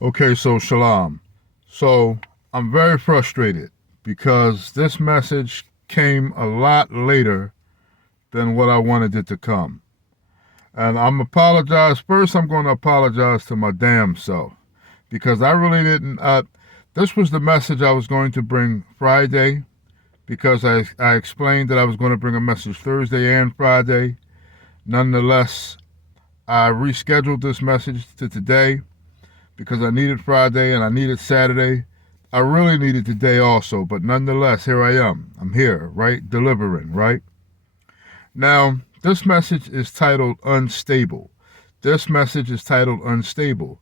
Okay, so Shalom. So I'm very frustrated because this message came a lot later than what I wanted it to come. And I'm apologize. First, I'm going to apologize to my damn self because I really didn't. This was the message I was going to bring Friday because I explained that I was going to bring a message Thursday and Friday. Nonetheless, I rescheduled this message to today because I needed Friday and I needed Saturday. I really needed today also, but nonetheless, here I am. I'm here, right? Delivering, right? Now, this message is titled Unstable. This message is titled Unstable.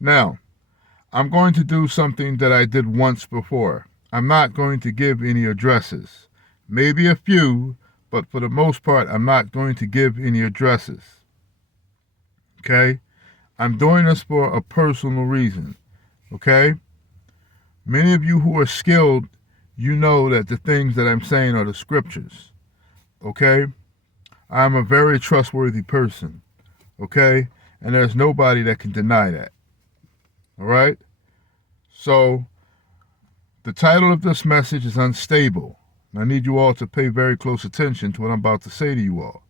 Now, I'm going to do something that I did once before. I'm not going to give any addresses. Maybe a few, but for the most part, I'm not going to give any addresses. Okay? I'm doing this for a personal reason. Okay? Many of you who are skilled, you know that the things that I'm saying are the scriptures. Okay? I'm a very trustworthy person. Okay? And there's nobody that can deny that. All right? So, the title of this message is Unstable. And I need you all to pay very close attention to what I'm about to say to you all.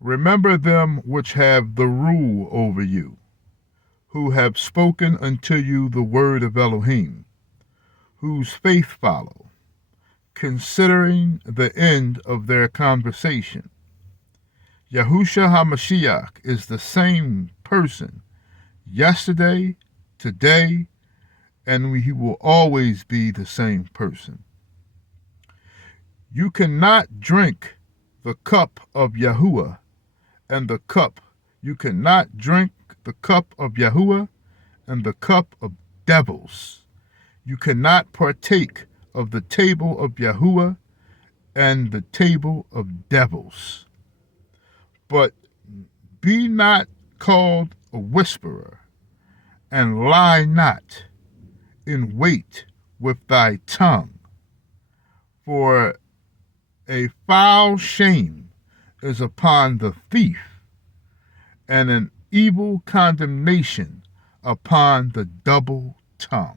Remember them which have the rule over you, who have spoken unto you the word of Elohim, whose faith follow, considering the end of their conversation. Yahusha HaMashiach is the same person yesterday, today, and he will always be the same person. You cannot drink the cup of Yahuwah and the cup. You cannot drink the cup of Yahuwah and the cup of devils. You cannot partake of the table of Yahuwah and the table of devils. But be not called a whisperer, and lie not in wait with thy tongue. For a foul shame is upon the thief, and an evil condemnation upon the double tongue.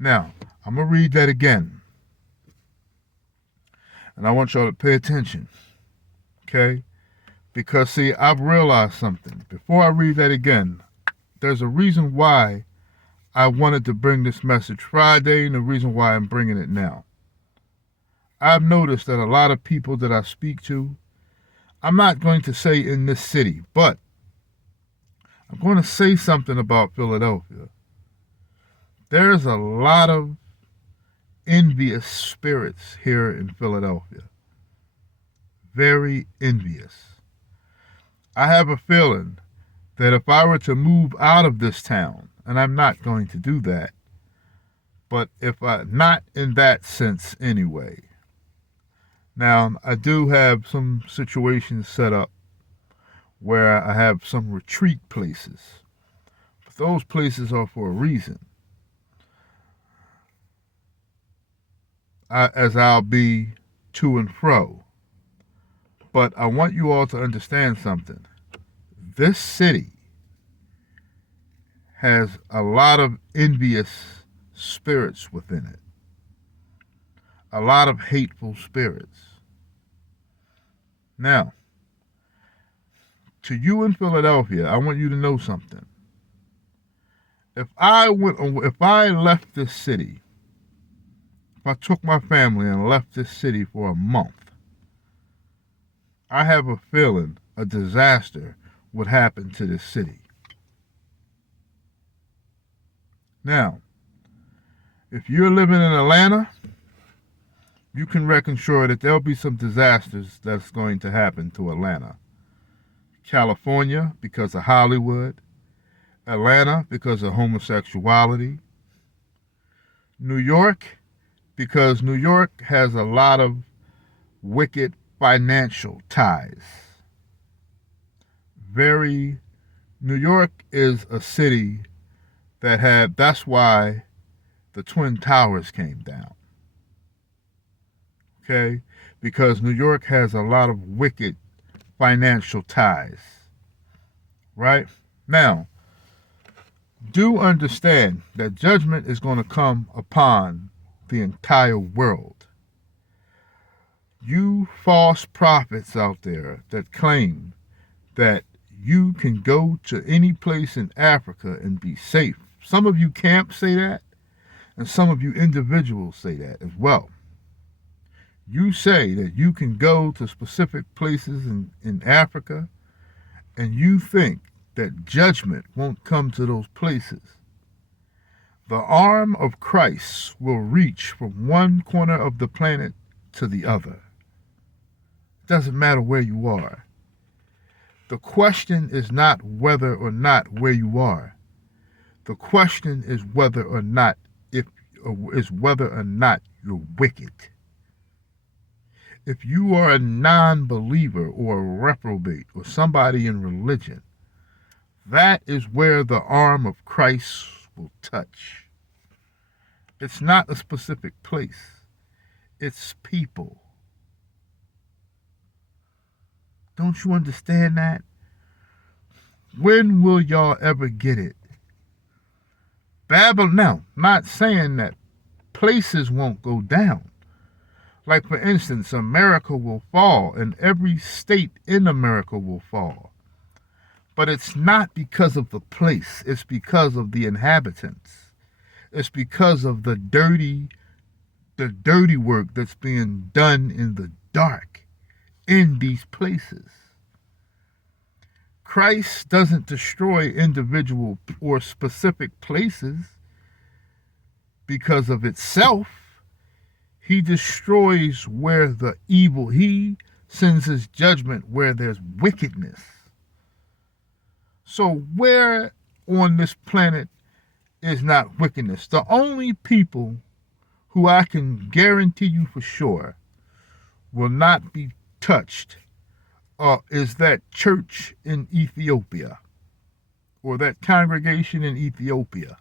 Now, I'm going to read that again. And I want y'all to pay attention. Okay? Because, see, I've realized something. Before I read that again, there's a reason why I wanted to bring this message Friday and the reason why I'm bringing it now. I've noticed that a lot of people that I speak to, I'm not going to say in this city, but I'm going to say something about Philadelphia. There's a lot of envious spirits here in Philadelphia. Very envious. I have a feeling that if I were to move out of this town, and I'm not going to do that, but if I, not in that sense anyway. Now, I do have some situations set up where I have some retreat places. But those places are for a reason. As I'll be to and fro. But I want you all to understand something. This city has a lot of envious spirits within it. A lot of hateful spirits. Now, to you in Philadelphia, I want you to know something. If I left this city, if I took my family and left this city for a month, I have a feeling a disaster would happen to this city. Now, if you're living in Atlanta, you can reckon sure that there'll be some disasters that's going to happen to Atlanta. California, because of Hollywood. Atlanta, because of homosexuality. New York, because New York has a lot of wicked financial ties. New York is a city that's why the Twin Towers came down. Okay? Because New York has a lot of wicked financial ties. Right? Now, do understand that judgment is going to come upon the entire world. You false prophets out there that claim that you can go to any place in Africa and be safe. Some of you camps say that, and some of you individuals say that as well. You say that you can go to specific places in Africa, and you think that judgment won't come to those places. The arm of Christ will reach from one corner of the planet to the other. It doesn't matter where you are. The question is not whether or not where you are. The question is whether or not you're wicked. If you are a non-believer or a reprobate or somebody in religion, that is where the arm of Christ will touch. It's not a specific place. It's people. Don't you understand that? When will y'all ever get it? Babylon, now, not saying that places won't go down. Like, for instance, America will fall, and every state in America will fall. But it's not because of the place. It's because of the inhabitants. It's because of the dirty work that's being done in the dark in these places. Christ doesn't destroy individual or specific places because of itself. He destroys where the evil, he sends his judgment where there's wickedness. So where on this planet is not wickedness? The only people who I can guarantee you for sure will not be touched is that church in Ethiopia, or that congregation in Ethiopia,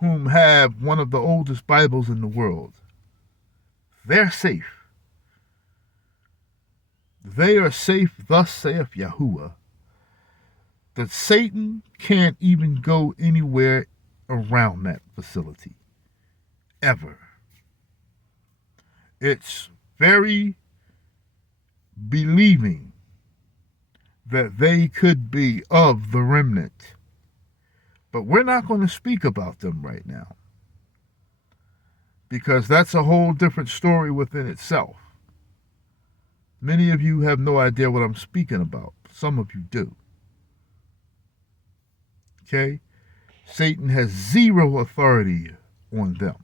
whom have one of the oldest Bibles in the world. They're safe. They are safe, thus saith Yahuwah, that Satan can't even go anywhere around that facility. Ever. It's very believing that they could be of the remnant. But we're not going to speak about them right now, because that's a whole different story within itself. Many of you have no idea what I'm speaking about. Some of you do. Okay? Satan has zero authority on them.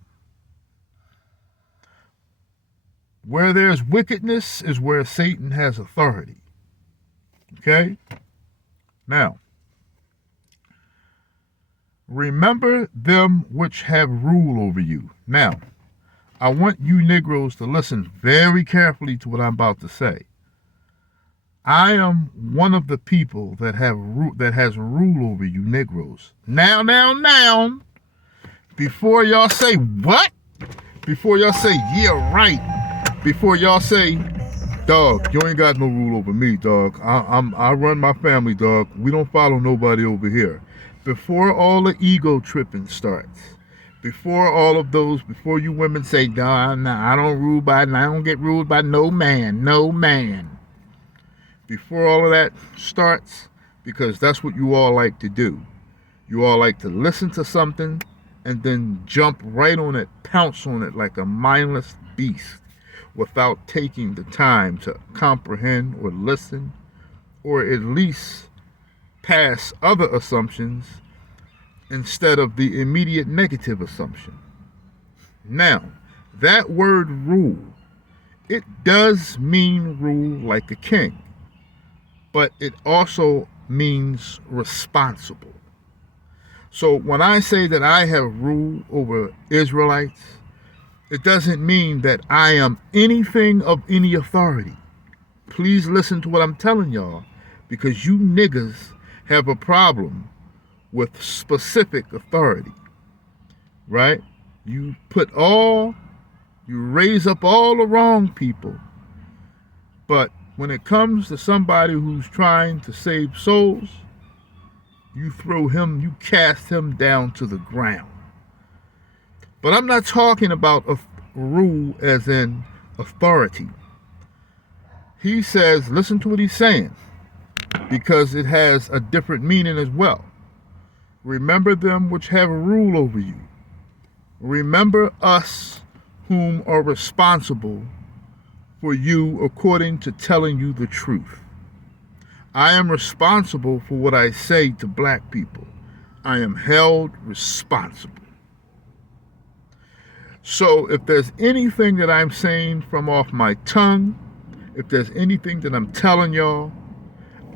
Where there's wickedness is where Satan has authority. Okay? Now, remember them which have rule over you. Now, I want you Negroes to listen very carefully to what I'm about to say. I am one of the people that has rule over you Negroes. Now. Before y'all say what? Before y'all say yeah right. Before y'all say, dog, you ain't got no rule over me, dog. I run my family, dog. We don't follow nobody over here. Before all the ego tripping starts, before you women say, no, I don't get ruled by no man. Before all of that starts, because that's what you all like to do. You all like to listen to something and then jump right on it, pounce on it like a mindless beast, without taking the time to comprehend or listen, or at least pass other assumptions instead of the immediate negative assumption. Now, that word rule, it does mean rule like a king, but it also means responsible. So when I say that I have rule over Israelites, it doesn't mean that I am anything of any authority. Please listen to what I'm telling y'all, because you niggas have a problem with specific authority, right? You raise up all the wrong people, but when it comes to somebody who's trying to save souls, You throw him, you cast him down to the ground. But I'm not talking about a rule as in authority. He says, listen to what he's saying, because it has a different meaning as well. Remember them which have rule over you. Remember us whom are responsible for you according to telling you the truth. I am responsible for what I say to black people. I am held responsible. So if there's anything that I'm saying from off my tongue, if there's anything that I'm telling y'all,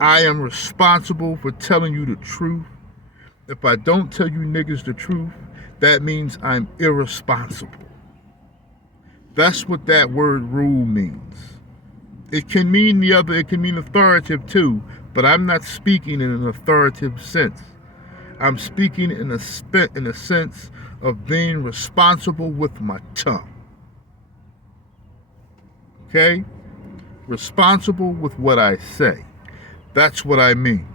I am responsible for telling you the truth. If I don't tell you niggas the truth, that means I'm irresponsible. That's what that word rule means. It can mean it can mean authoritative too, but I'm not speaking in an authoritative sense. I'm speaking in a sense of being responsible with my tongue. Okay? Responsible with what I say. That's what I mean.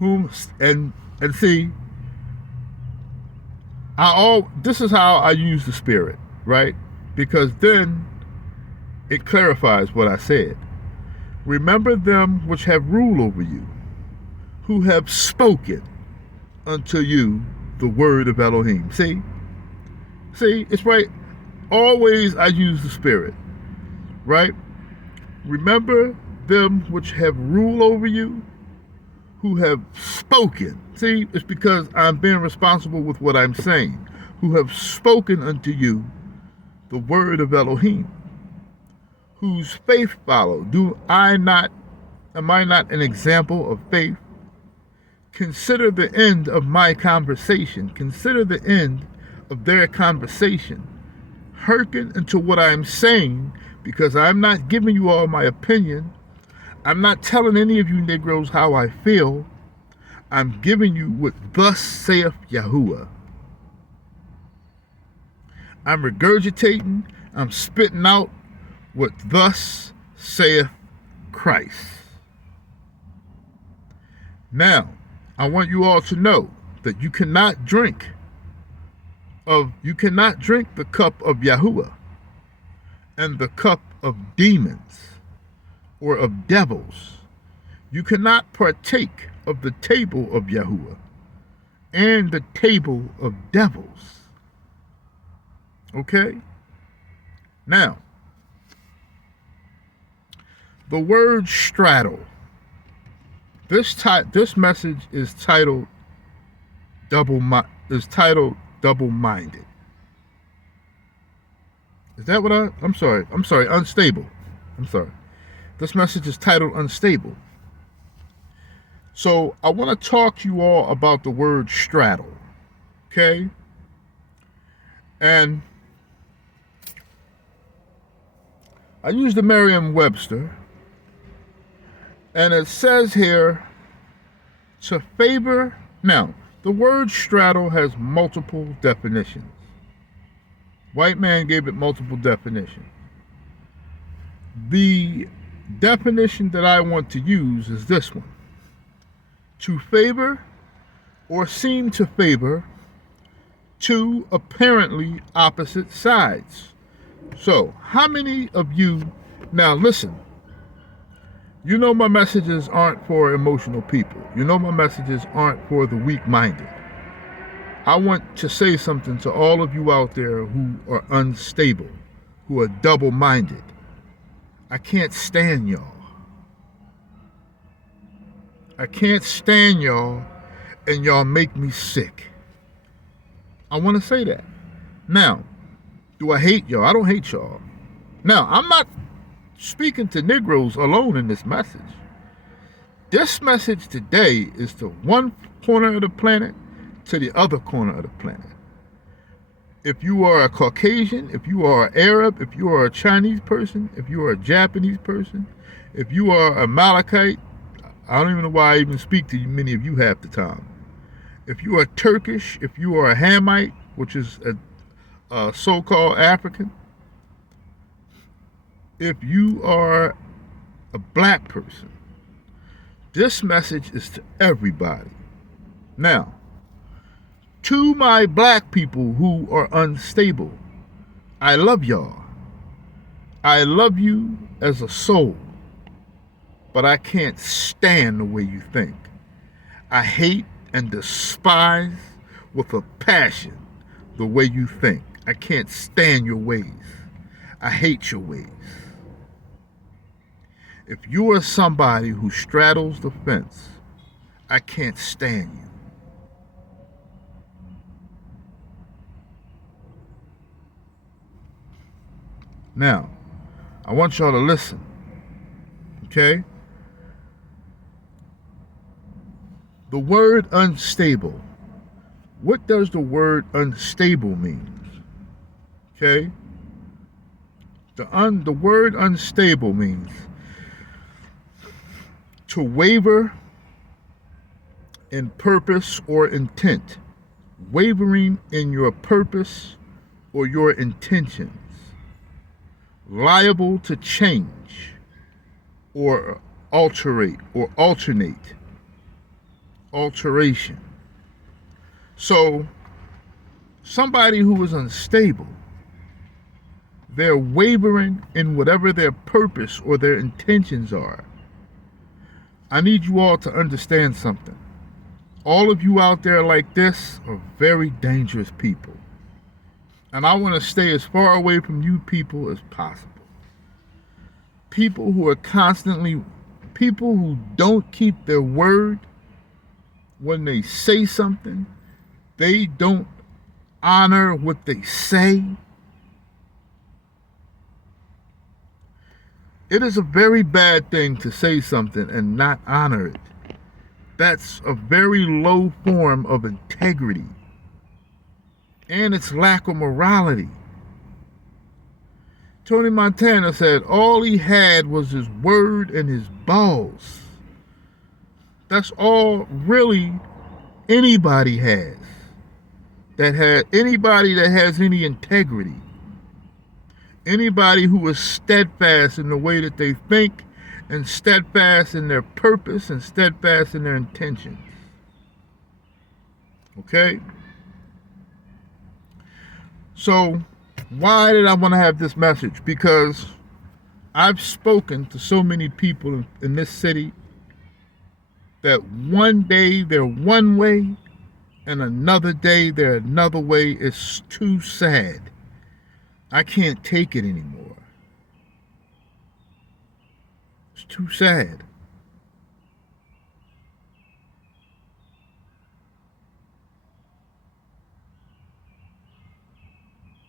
And see, this is how I use the Spirit, right? Because then it clarifies what I said. Remember them which have rule over you, who have spoken unto you the word of Elohim. See, it's right. Always I use the Spirit, right? Remember them which have rule over you, who have spoken. See, it's because I'm being responsible with what I'm saying. Who have spoken unto you the word of Elohim, whose faith follow. Am I not an example of faith? Consider the end of my conversation. Consider the end of their conversation. Hearken unto what I'm saying, because I'm not giving you all my opinion. I'm not telling any of you Negroes how I feel. I'm giving you what thus saith Yahuwah. I'm regurgitating, I'm spitting out what thus saith Christ. Now, I want you all to know that you cannot drink the cup of Yahuwah and the cup of demons or of devils. You cannot partake of the table of Yahuwah and the table of devils. Okay? Now, the word straddle. This message is titled double-minded. Is that what I'm sorry, unstable. I'm sorry. This message is titled unstable. So I want to talk to you all about the word straddle. Okay? And I use the Merriam-Webster. And it says here, to favor. Now, the word straddle has multiple definitions. White man gave it multiple definitions. The definition that I want to use is this one. To favor or seem to favor two apparently opposite sides. So, how many of you, now listen, you know my messages aren't for emotional people. You know my messages aren't for the weak-minded. I want to say something to all of you out there who are unstable, who are double-minded. I can't stand y'all. I can't stand y'all, and y'all make me sick. I want to say that. Now, do I hate y'all? I don't hate y'all. Now, I'm not speaking to Negroes alone in this message. This message today is to one corner of the planet to the other corner of the planet. If you are a Caucasian, if you are an Arab, if you are a Chinese person, if you are a Japanese person, if you are a Malachite, I don't even know why I even speak to many of you half the time. If you are Turkish, if you are a Hamite, which is a so-called African, if you are a black person, This message is to everybody. Now, to my black people who are unstable, I love y'all. I love you as a soul, but I can't stand the way you think. I hate and despise with a passion the way you think. I can't stand your ways. I hate your ways. If you are somebody who straddles the fence, I can't stand you. Now, I want y'all to listen, okay? The word unstable. What does the word unstable mean? Okay? The word unstable means to waver in purpose or intent. Wavering in your purpose or your intentions. Liable to change or alternate. Alteration. So, somebody who is unstable, they're wavering in whatever their purpose or their intentions are. I need you all to understand something. All of you out there like this are very dangerous people. And I want to stay as far away from you people as possible. People who don't keep their word when they say something, they don't honor what they say. It is a very bad thing to say something and not honor it. That's a very low form of integrity. And it's lack of morality. Tony Montana said all he had was his word and his balls. That's all really anybody has. Anybody that has any integrity. Anybody who is steadfast in the way that they think, and steadfast in their purpose, and steadfast in their intentions. Okay? So, why did I want to have this message? Because I've spoken to so many people in this city that one day they're one way and another day they're another way. It's too sad. I can't take it anymore. It's too sad.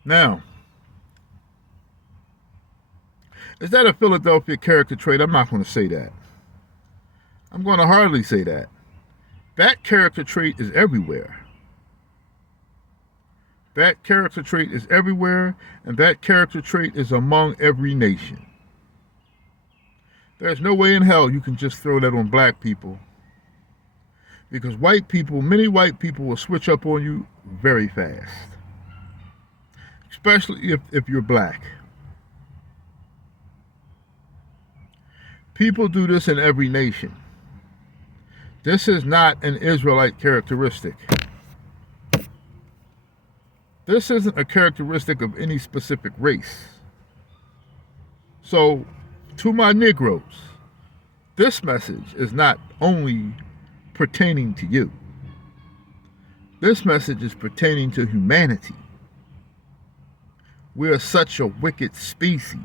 Now, is that a Philadelphia character trait? I'm not going to say that. I'm going to hardly say that. That character trait is everywhere. That character trait is everywhere, and that character trait is among every nation. There's no way in hell you can just throw that on black people. Because many white people will switch up on you very fast. Especially if you're black. People do this in every nation. This is not an Israelite characteristic. This isn't a characteristic of any specific race. So, to my Negroes, this message is not only pertaining to you. This message is pertaining to humanity. We are such a wicked species.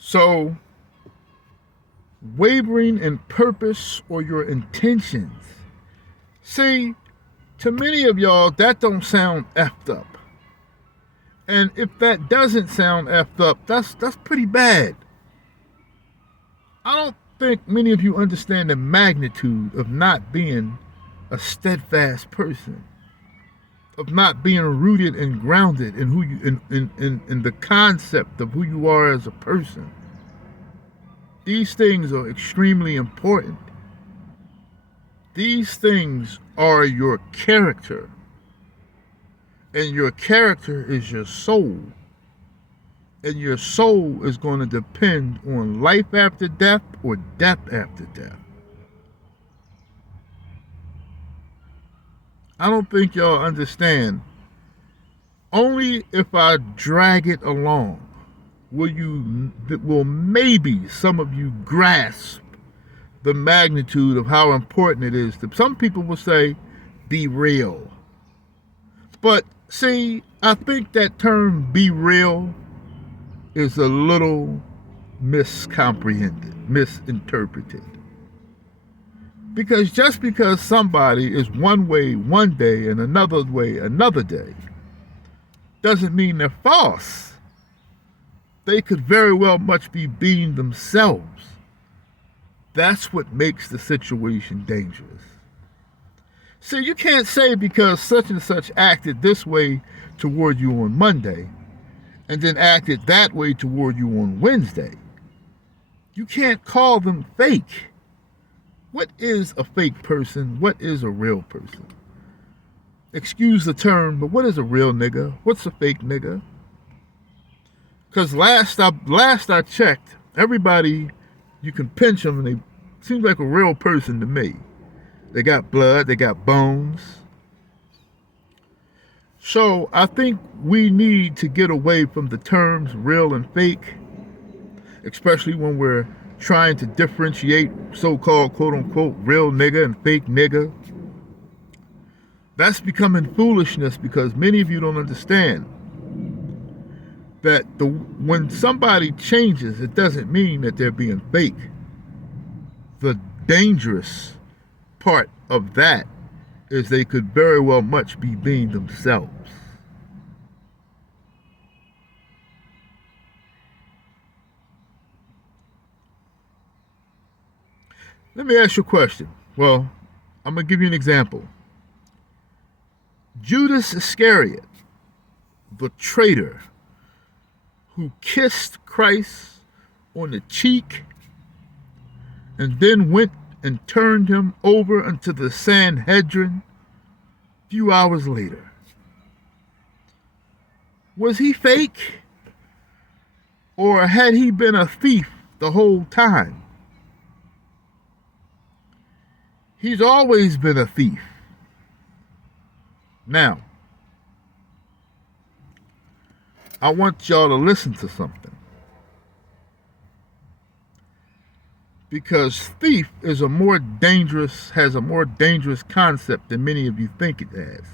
So, wavering in purpose or your intentions. See, to many of y'all, that don't sound effed up. And if that doesn't sound effed up, that's pretty bad. I don't think many of you understand the magnitude of not being a steadfast person, of not being rooted and grounded in who you in the concept of who you are as a person. These things are extremely important. These things are your character. And your character is your soul. and your soul is going to depend on life after death or death after death. I don't think y'all understand. Only if I drag it along will maybe some of you grasp the magnitude of how important it is. Some people will say, be real. But see, I think that term be real is a little miscomprehended, misinterpreted. Because just because somebody is one way one day and another way another day, doesn't mean they're false. They could very well much be being themselves. That's what makes the situation dangerous. See, you can't say because such and such acted this way toward you on Monday and then acted that way toward you on Wednesday. You can't call them fake. What is a fake person? What is a real person? Excuse the term, but what is a real nigga? What's a fake nigga? Because last I checked, everybody, you can pinch them and they seem like a real person to me. They got blood, they got bones. So I think we need to get away from the terms real and fake, especially when we're trying to differentiate so-called quote-unquote real nigga and fake nigga. That's becoming foolishness because many of you don't understand that when somebody changes, it doesn't mean that they're being fake. The dangerous part of that is they could very well much be being themselves. Let me ask you a question. Well, I'm going to give you an example. Judas Iscariot, the traitor who kissed Christ on the cheek and then went and turned him over unto the Sanhedrin a few hours later. Was he fake? Or had he been a thief the whole time? He's always been a thief. Now, I want y'all to listen to something. Because thief has a more dangerous concept than many of you think it has.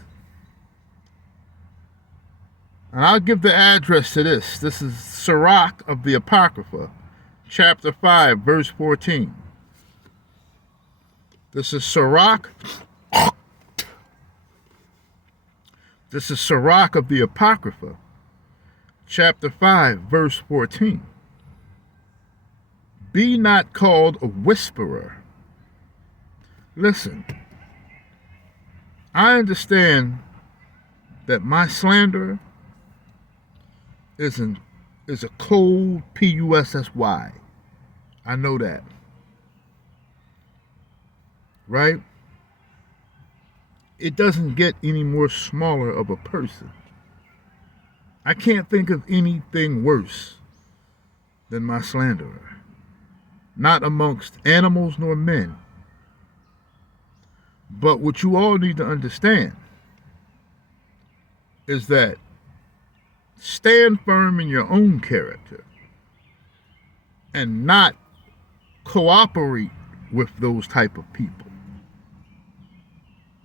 And I'll give the address to this. This is Sirach of the Apocrypha, chapter 5, verse 14. This is Sirach. This is Sirach of the Apocrypha, chapter 5, verse 14. Be not called a whisperer. Listen, I understand that my slander is a cold P-U-S-S-Y. I know that. Right? It doesn't get any more smaller of a person. I can't think of anything worse than my slanderer. Not amongst animals nor men. But what you all need to understand is that stand firm in your own character and not cooperate with those type of people,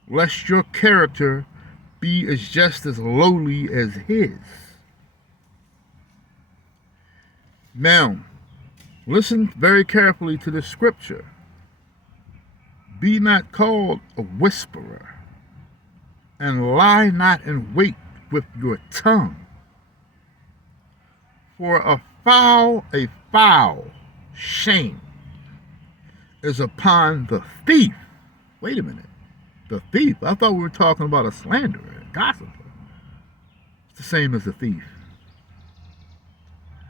lest your character be just as lowly as his. Now, listen very carefully to the scripture. Be not called a whisperer, and lie not in wait with your tongue. For a foul shame is upon the thief. Wait a minute. The thief? I thought we were talking about a slanderer, a gossiper. It's the same as a thief.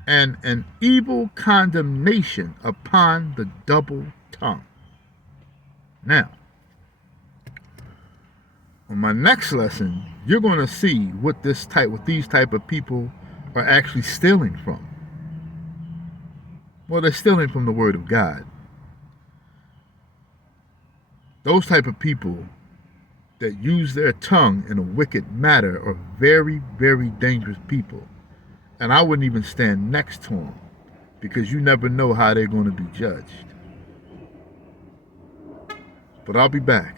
And an evil condemnation upon the double tongue. Now, on my next lesson, you're going to see what these type of people are actually stealing from? Well, they're stealing from the Word of God. Those type of people that use their tongue in a wicked matter are very, very dangerous people. And I wouldn't even stand next to them, because you never know how they're going to be judged. But I'll be back.